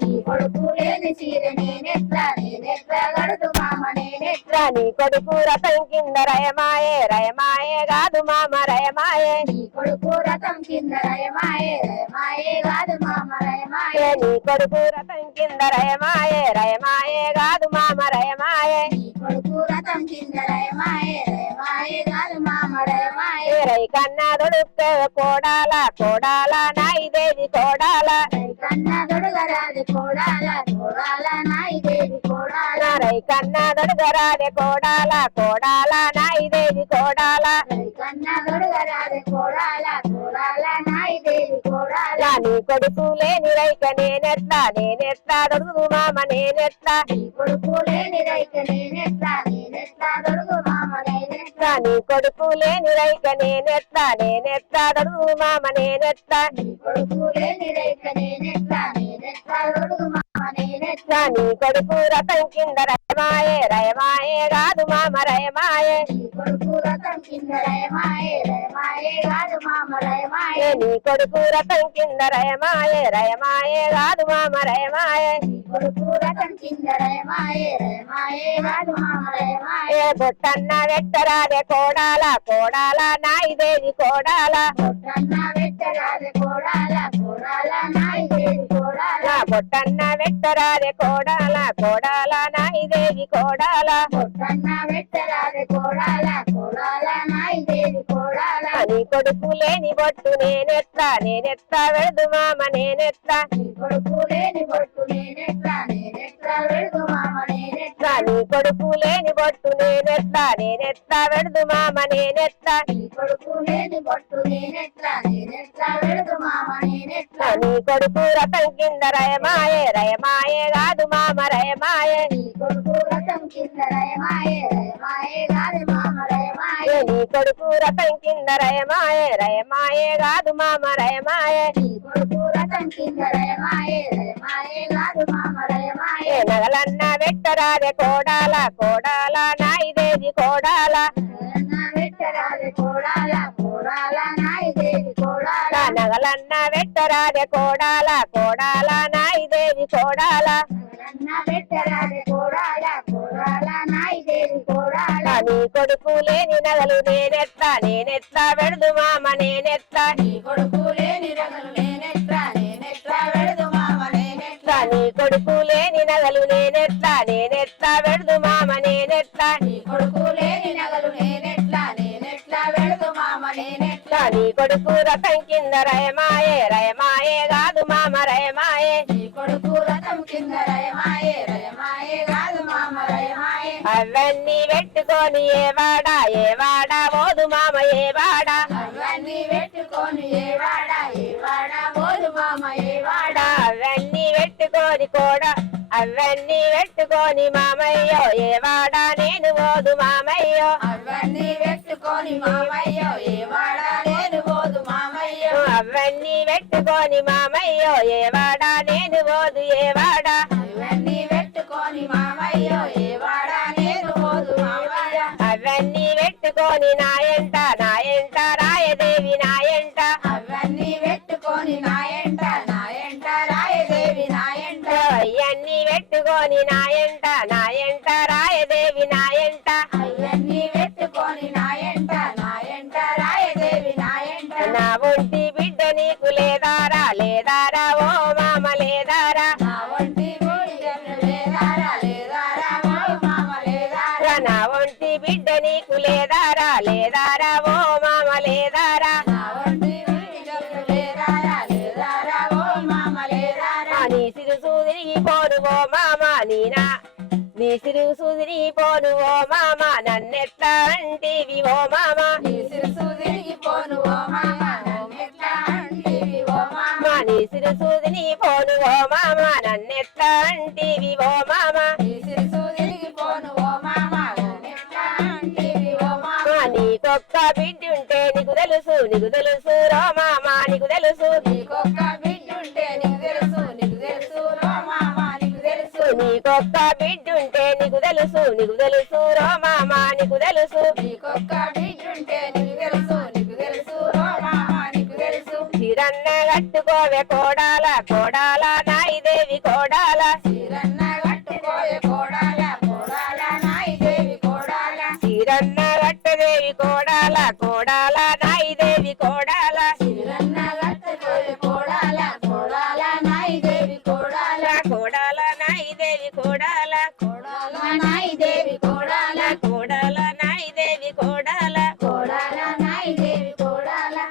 నీ కొడుకు లేని చీర నేనెట్లా నేనెట్లా గడుతు మామ నేనెట్లా నీ కొడుకు రథం కింద రయమాయే రయమాయే కాదు మామ రయమాయే. నీ కొడుకు రథం కింద రయమాయే రయమాయే కాదు మామ రయమాయే. నీ కొడుకు రథం కింద రయమాయే రయమాయే కాదు మామ రయమాయే. నీ కొడుకు రథం కింద రయమాయే రయమాయే కాదు మామ రయమాయే. రై కన్నా దొడుక్కే కోడాల కోడాల నాయిదేవి కోడాల. కన్నా దొడగరాది కోడాల కోడాల నాయిదేవి కోడాల. రై కన్నా దొడుగరాదే కోడాల కోడాల నాయిదేవి కోడాల. కన్నా దొడగరాది కోడాల కోడాల నాయిదేవి కోడాల. నీ కొడుకు లేని రైక నేనెట్లా? నేనెట్లా దొడుగు మామ నేనెట్లా? నీ కొడుకు లేని రైక నేనెట్లా? నేనెట్లా మామ నేనెట్లా? నీ కొడుకు లేని రైక నేనెట్లా? నేనెట్లా దొడుగు మామ నేనెట్లా? నీ కొడుకు లేని రైక నేనెట్లా నేనెట్లా దొడుగు మామ నేనెట్లా? నీ కొడుకు రథం కింద రయమాయే రయమాయే కాదు మామ రయమాయే. నీ కొడుకు రథం కింద రయమాయే రయమాయే కాదు మామ రయమాయే నీ కొడుకు రథం కింద రయమాయే రయమాయే కాదు మామ రయమాయే. నీ కొడుకు రథం కింద రయమాయే రయమాయే కాదు మామ రయమాయే ఏ బొట్టన్న వెట్టరాదే కోడాల కోడాల నాయిదేవి కోడాల కోడాల కోడాల నాయిదేవి కోడాల. నా బొట్టన్న వెట్టరాదే కోడాల కోడాల నాయిదేవి కోడాల. కొట్టన్న వెట్టరాజు కోడాల కోడాల నాయిదేవి కోడాల. నీ కొడుకు లేని బొట్టు నేనెత్తా నేనెత్తా వెళదు మామ నేనెత్తా. నీ కొడుకు లేని బొట్టు నేనెట్లా నేనెట్లా వెడుగు మామ నీ కొడుకు లేని బొట్టు నేనెత్తా నేనెత్తా వెళదు మామ నేనెత్తా. నీ కొడుకు లేని బొట్టు నేనెట్లా నేనెట్లా వెడుగు మామ నేనెట్లా నీ కొడుకు రథం కింద రయమాయే రయమాయే కాదు మామ రయమాయే. నీ కొడుకు రథం కింద రయమాయే రయమాయే కాదు మామ రయమాయే. నీ కొడుకు రథం కింద రయమాయే రయమాయే కాదు మామ రయమాయే. నీ కొడుకు రథం కింద రయమాయే రయమాయే కాదు మామ నగలన్న వెట్టరాదే కోడాల కోడాల నాయిదేవి కోడాల. నగలన్న వెట్టరాజు కోడాల కోడాల నాయిదేవి కోడాల. నా నగలన్న వెట్టరాదే కోడాల కోడాల నాయిదేవి కోడాల. నీ కొడుకు లేని నగలు నేనెత్తా నేనెత్తా వెడదు మామ నేనెత్తా. నీ కొడుకు నీ కొడుకు రథం కింద రయమాయే రయమాయే కాదు మామ రయమాయే. నీ కొడుకు రథం కింద రయమాయే రయమాయే కాదు మామ రయమాయే. అవన్నీ పెట్టుకొని ఏ వాడా ఏ వాడా పోదు మామ ఏ వాడా. అవన్నీ పెట్టుకొని ఏ వాడ ఏ వాడ బోలు మామ ఏ వాడ. అవన్నీ పెట్టుకొని కూడా అవన్నీ పెట్టుకొని మామయ్యో ఏ వాడా నేను పోదు మామయ్యో. అవన్నీ పెట్టుకొని మామయ్యో ఏ వాడ మామయ్యో ఏ వాడ? నేను పోదు మామయ్య అవన్నీ పెట్టుకొని నాయంట నాయంట రాయదేవి నాయంట అవన్నీ పెట్టుకొని నాయంట నాయంట రాయదేవి నాయంట అవన్నీ పెట్టుకొని నాయంట బిడ్డ నీకు లేదారా లేదారా ఓ మామ లేదారా? నా ఒంటి బూడిదను లేదారా లేదారా ఓ మామ లేదారా? నీ సిరుసు తిరిగిపోను ఓ మామ నీనా. నీ సిరుసు తిరిగిపోను ఓ మామ నన్నెట్లా అంటివి ఓ మామ. నీ శిరసు తిరిగిపోను ఓ మామ నన్నెట్లా అంటివి ఓ మామ. మా నీ సిరుసు తిరిగిపోను ఓ మామ నన్నెట్లా అంటివి ఓ మామ. నీకొక్క బిడ్డ ఉంటే నీకు తెలుసు నీకు తెలుసు నీకు తెలుసు. నీకొక్క బిడ్డ ఉంటే నీకు తెలుసు నీకు తెలుసు రో మామ నీకు తెలుసు. నీకొక్క నీకు తెలుసు నీకు తెలుసు నీకు తెలుసు. నీకొక్క నీకు తెలుసు నీకు తెలుసు నీకు తెలుసు. చిరన్న కట్టుకోవే కోడాల కోడాల కోడాల para